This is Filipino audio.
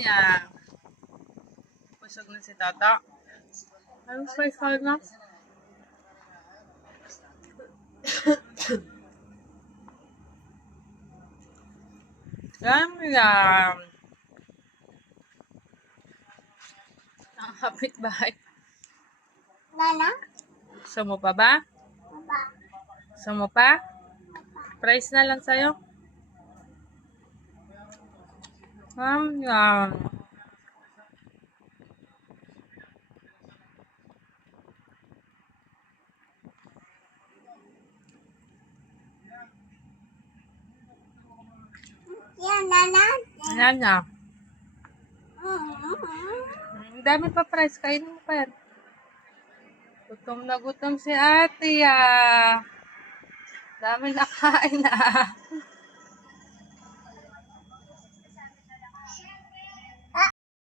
yan. Busog na si Tata. Anong spice ka na? Yan yan. Ang hapit bahay. Lala? Gusto mo pa ba? Baba. Gusto mo pa? Price na lang sa'yo. Yan. Yan, Lala. Yan na. Mm-hmm. Ang dami pa price. Kainin mo pa yan. Gutom na gutom si ate ah. Dami na kain ah.